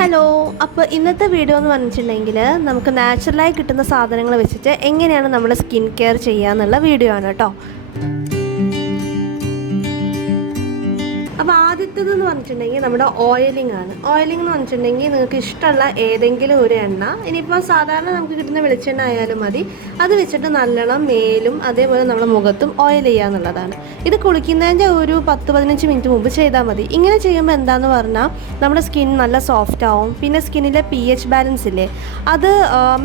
Hello, അപ്പോൾ ഇന്നത്തെ video എന്ന് പറഞ്ഞിട്ടുണ്ടെങ്കിൽ നമുക്ക് നാച്ചുറലായി കിട്ടുന്ന സാധനങ്ങൾ വെച്ചിട്ട് എങ്ങനെയാണ് നമ്മൾ സ്കിൻ കെയർ ചെയ്യുക എന്നുള്ള വീഡിയോ ആണ് കേട്ടോ. അപ്പോൾ ആദ്യത്തേതെന്ന് പറഞ്ഞിട്ടുണ്ടെങ്കിൽ നമ്മുടെ ഓയിലിംഗ് ആണ്. ഓയിലിംഗ് എന്ന് പറഞ്ഞിട്ടുണ്ടെങ്കിൽ നിങ്ങൾക്ക് ഇഷ്ടമുള്ള ഏതെങ്കിലും ഒരു എണ്ണ, ഇനിയിപ്പോൾ സാധാരണ നമുക്ക് കിട്ടുന്ന വെളിച്ചെണ്ണ ആയാലും മതി, അത് വെച്ചിട്ട് നല്ലോണം മേലും അതേപോലെ നമ്മുടെ മുഖത്തും ഓയിൽ ചെയ്യുക എന്നുള്ളതാണ്. ഇത് കുളിക്കുന്നതിൻ്റെ ഒരു 10-15 മിനിറ്റ് മുമ്പ് ചെയ്താൽ മതി. ഇങ്ങനെ ചെയ്യുമ്പോൾ എന്താണെന്ന് പറഞ്ഞാൽ നമ്മുടെ സ്കിൻ നല്ല സോഫ്റ്റ് ആവും. പിന്നെ സ്കിന്നിലെ pH ബാലൻസ് ഇല്ലേ, അത്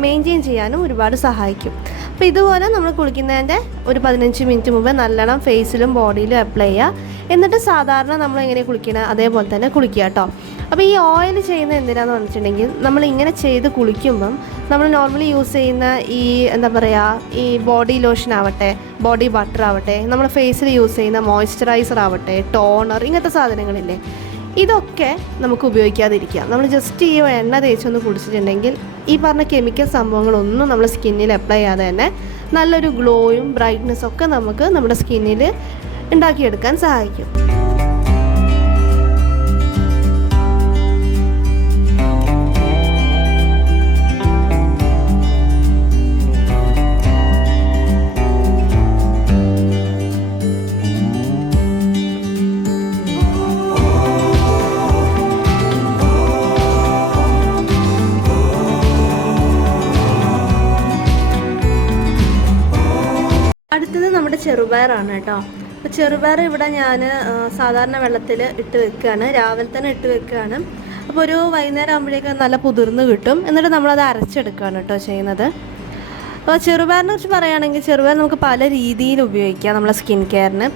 മെയിൻറ്റെയിൻ ചെയ്യാനും ഒരുപാട് സഹായിക്കും. അപ്പോൾ ഇതുപോലെ നമ്മൾ കുളിക്കുന്നതിൻ്റെ ഒരു 15 മിനിറ്റ് മുമ്പ് നല്ലോണം ഫേസിലും ബോഡിയിലും അപ്ലൈ ചെയ്യുക. എന്നിട്ട് സാധാരണ നമ്മൾ എങ്ങനെ കുളിക്കണം അതേപോലെ തന്നെ കുളിക്കുക കേട്ടോ. അപ്പോൾ ഈ ഓയിൽ ചെയ്യുന്നത് എന്തിനാന്ന് പറഞ്ഞിട്ടുണ്ടെങ്കിൽ നമ്മൾ ഇങ്ങനെ ചെയ്ത് കുളിക്കുമ്പം നമ്മൾ നോർമലി യൂസ് ചെയ്യുന്ന ഈ എന്താ പറയുക, ഈ ബോഡി ലോഷൻ ആവട്ടെ, ബോഡി ബട്ടർ ആവട്ടെ, നമ്മൾ ഫേസിൽ യൂസ് ചെയ്യുന്ന മോയ്സ്ചറൈസർ ആവട്ടെ, ടോണർ, ഇങ്ങനത്തെ സാധനങ്ങളില്ലേ, ഇതൊക്കെ നമുക്ക് ഉപയോഗിക്കാതിരിക്കുക. നമ്മൾ ജസ്റ്റ് ഈ എണ്ണ തേച്ചൊന്ന് കുടിച്ചിട്ടുണ്ടെങ്കിൽ ഈ പറഞ്ഞ കെമിക്കൽ സംഭവങ്ങളൊന്നും നമ്മൾ സ്കിന്നിൽ അപ്ലൈ ചെയ്യാതെ തന്നെ നല്ലൊരു ഗ്ലോയും ബ്രൈറ്റ്നെസ്സും ഒക്കെ നമുക്ക് നമ്മുടെ സ്കിന്നിൽ ഉണ്ടാക്കിയെടുക്കാൻ സഹായിക്കും. അടുത്തത് നമ്മുടെ ചെറുപയറാണ് കേട്ടോ. അപ്പോൾ ചെറുപയർ ഇവിടെ ഞാൻ സാധാരണ വെള്ളത്തിൽ ഇട്ട് വെക്കുകയാണ്, രാവിലെ തന്നെ ഇട്ട് വെക്കുകയാണ്. അപ്പോൾ ഒരു വൈകുന്നേരം ആകുമ്പോഴേക്കും നല്ല കുതിർന്ന് കിട്ടും. എന്നിട്ട് നമ്മളത് അരച്ചെടുക്കുകയാണ് കേട്ടോ ചെയ്യുന്നത്. അപ്പോൾ ചെറുപയറിനെ കുറിച്ച് പറയുകയാണെങ്കിൽ ചെറുപയർ നമുക്ക് പല രീതിയിൽ ഉപയോഗിക്കാം നമ്മളെ സ്കിൻ കെയറിന്.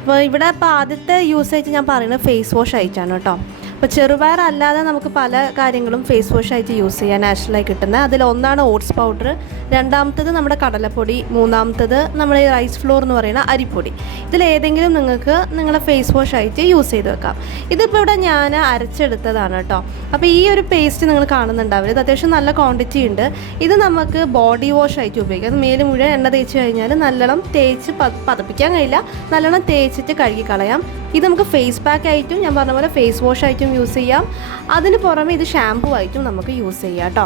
അപ്പോൾ ഇവിടെ ഇപ്പോൾ ആദ്യത്തെ യൂസേജ് ഞാൻ പറയുന്നത് ഫേസ് വാഷ് ആയിട്ടാണ് കേട്ടോ. അപ്പോൾ ചെറുപയർ അല്ലാതെ നമുക്ക് പല കാര്യങ്ങളും ഫേസ് വാഷ് ആയിട്ട് യൂസ് ചെയ്യാൻ നാച്ചുറലായി കിട്ടുന്നത്. അതിലൊന്നാണ് ഓട്സ് പൗഡർ, രണ്ടാമത്തത് നമ്മുടെ കടലപ്പൊടി, മൂന്നാമത്തത് നമ്മുടെ റൈസ് ഫ്ലോർ എന്ന് പറയുന്ന അരിപ്പൊടി. ഇതിലേതെങ്കിലും നിങ്ങൾക്ക് നിങ്ങളെ ഫേസ് വാഷ് ആയിട്ട് യൂസ് ചെയ്ത് വെക്കാം. ഇതിപ്പോൾ ഇവിടെ ഞാൻ അരച്ചെടുത്തതാണ് കേട്ടോ. അപ്പോൾ ഈ ഒരു പേസ്റ്റ് നിങ്ങൾ കാണുന്നുണ്ടാവില്ല, ഇത് അത്യാവശ്യം നല്ല ക്വാണ്ടിറ്റി ഉണ്ട്. ഇത് നമുക്ക് ബോഡി വാഷ് ആയിട്ട് ഉപയോഗിക്കാം. അത് മേല് മുഴുവൻ എണ്ണ തേച്ച് കഴിഞ്ഞാൽ നല്ലോണം തേച്ച് പതപ്പിക്കാൻ കഴിയില്ല, നല്ലോണം തേച്ചിട്ട് കഴുകി കളയാം. ഇത് നമുക്ക് ഫേസ് പാക്ക് ആയിട്ടും ഞാൻ പറഞ്ഞ പോലെ ഫേസ് വാഷ് ആയിട്ടും യൂസ് ചെയ്യാം. അതിന് പുറമെ ഇത് ഷാമ്പൂ ആയിട്ടും നമുക്ക് യൂസ് ചെയ്യാം കേട്ടോ.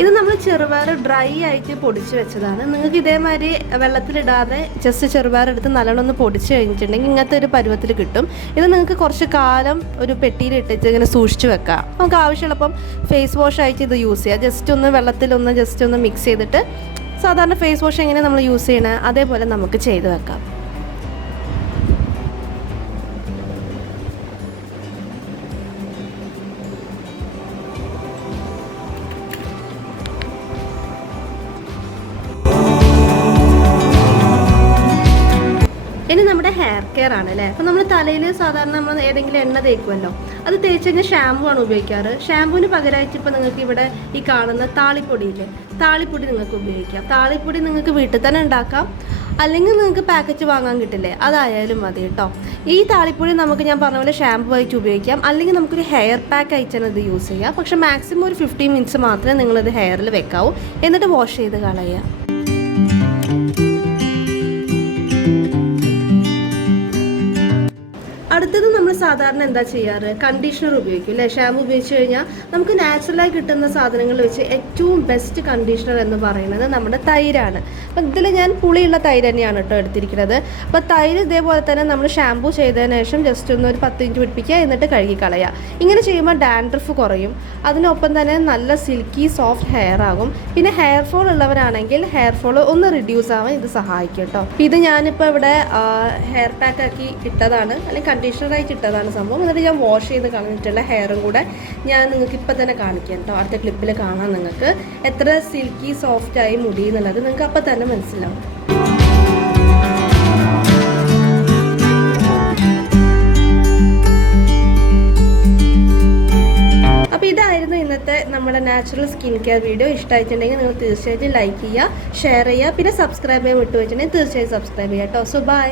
ഇത് നമ്മൾ ചെറുപയർ ഡ്രൈ ആയിട്ട് പൊടിച്ച് വെച്ചതാണ്. നിങ്ങൾക്ക് ഇതേമാതിരി വെള്ളത്തിലിടാതെ ജസ്റ്റ് ചെറുപയർ എടുത്ത് നല്ലോണം ഒന്ന് പൊടിച്ച് കഴിഞ്ഞിട്ടുണ്ടെങ്കിൽ ഇങ്ങനത്തെ ഒരു പരുവത്തിൽ കിട്ടും. ഇത് നിങ്ങൾക്ക് കുറച്ച് കാലം ഒരു പെട്ടിയിലിട്ടിട്ട് ഇങ്ങനെ സൂക്ഷിച്ച് വെക്കാം. നമുക്ക് ആവശ്യമുള്ളപ്പം ഫേസ് വാഷ് ആയിട്ട് ഇത് യൂസ് ചെയ്യാം. ജസ്റ്റ് ഒന്ന് വെള്ളത്തിലൊന്ന് ജസ്റ്റ് ഒന്ന് മിക്സ് ചെയ്തിട്ട് സാധാരണ ഫേസ് വാഷ് എങ്ങനെ നമ്മൾ യൂസ് ചെയ്യണേ അതേപോലെ നമുക്ക് ചെയ്ത് വെക്കാം. ഇനി നമ്മുടെ ഹെയർ കെയർ ആണ് അല്ലേ. അപ്പോൾ നമ്മൾ തലയിൽ സാധാരണ നമ്മൾ ഏതെങ്കിലും എണ്ണ തേക്കുമല്ലോ, അത് തേച്ച് കഴിഞ്ഞാൽ ഷാമ്പു ആണ് ഉപയോഗിക്കാറ്. ഷാമ്പുവിന് പകരമായിട്ട് ഇപ്പോൾ നിങ്ങൾക്ക് ഇവിടെ ഈ കാണുന്ന താളിപ്പൊടിയില്ലേ, താളിപ്പൊടി നിങ്ങൾക്ക് ഉപയോഗിക്കാം. താളിപ്പൊടി നിങ്ങൾക്ക് വീട്ടിൽ തന്നെ ഉണ്ടാക്കാം, അല്ലെങ്കിൽ നിങ്ങൾക്ക് പാക്കറ്റ് വാങ്ങാൻ കിട്ടില്ലേ, അതായാലും മതി കേട്ടോ. ഈ താളിപ്പൊടി നമുക്ക് ഞാൻ പറഞ്ഞ പോലെ ഷാമ്പു ആയിട്ട് ഉപയോഗിക്കാം, അല്ലെങ്കിൽ നമുക്കൊരു ഹെയർ പാക്ക് ആയിട്ടാണ് ഇത് യൂസ് ചെയ്യുക. പക്ഷേ മാക്സിമം ഒരു 15 മിനിറ്റ്സ് മാത്രമേ നിങ്ങളിത് ഹെയറിൽ വെക്കാവൂ, എന്നിട്ട് വാഷ് ചെയ്ത് കളയുക. അടുത്തത് നമ്മൾ സാധാരണ എന്താ ചെയ്യാറ്, കണ്ടീഷണർ ഉപയോഗിക്കും അല്ലേ. ഷാമ്പു ഉപയോഗിച്ച് കഴിഞ്ഞാൽ നമുക്ക് നാച്ചുറലായി കിട്ടുന്ന സാധനങ്ങൾ വെച്ച് ഏറ്റവും ബെസ്റ്റ് കണ്ടീഷണർ എന്ന് പറയുന്നത് നമ്മുടെ തൈരാണ്. അപ്പം ഇതിൽ ഞാൻ പുളിയുള്ള തൈര് തന്നെയാണ് കേട്ടോ എടുത്തിരിക്കുന്നത്. അപ്പോൾ തൈര് ഇതേപോലെ തന്നെ നമ്മൾ ഷാമ്പു ചെയ്തതിന് ശേഷം ജസ്റ്റ് ഒന്ന് ഒരു 10 മിനിറ്റ് പിടിപ്പിക്കുക, എന്നിട്ട് കഴുകി കളയുക. ഇങ്ങനെ ചെയ്യുമ്പോൾ ഡാൻഡ്രഫ് കുറയും, അതിനൊപ്പം തന്നെ നല്ല സിൽക്കി സോഫ്റ്റ് ഹെയർ ആകും. പിന്നെ ഹെയർ ഫോൾ ഉള്ളവരാണെങ്കിൽ ഹെയർ ഫോൾ ഒന്ന് റിഡ്യൂസ് ആവാൻ ഇത് സഹായിക്കും കേട്ടോ. ഇത് ഞാനിപ്പോൾ ഇവിടെ ഹെയർ പാക്ക് ആക്കി ഇട്ടതാണ്, അല്ലെങ്കിൽ കണ്ടീഷണറായിട്ട് ഇട്ടതാണ് സംഭവം. എന്നിട്ട് ഞാൻ വാഷ് ചെയ്ത് കളഞ്ഞിട്ടുള്ള ഹെയറും കൂടെ ഞാൻ നിങ്ങൾക്ക് ഇപ്പം തന്നെ കാണിക്കാം കേട്ടോ. അടുത്ത ക്ലിപ്പിൽ കാണാം നിങ്ങൾക്ക് എത്ര സിൽക്കി സോഫ്റ്റായി മുടി എന്നുള്ളത് നിങ്ങൾക്ക് അപ്പം തന്നെ മനസ്സിലാവും. അപ്പോൾ ഇതായിരുന്നു ഇന്നത്തെ നമ്മുടെ നാച്ചുറൽ സ്കിൻ കെയർ വീഡിയോ. ഇഷ്ടമായിട്ടുണ്ടെങ്കിൽ നിങ്ങൾ തീർച്ചയായിട്ടും ലൈക്ക് ചെയ്യുക, ഷെയർ ചെയ്യുക, പിന്നെ സബ്സ്ക്രൈബ് ചെയ്യാൻ വിട്ടുവെച്ചിട്ടുണ്ടെങ്കിൽ തീർച്ചയായും സബ്സ്ക്രൈബ് ചെയ്യുക കേട്ടോ. So by.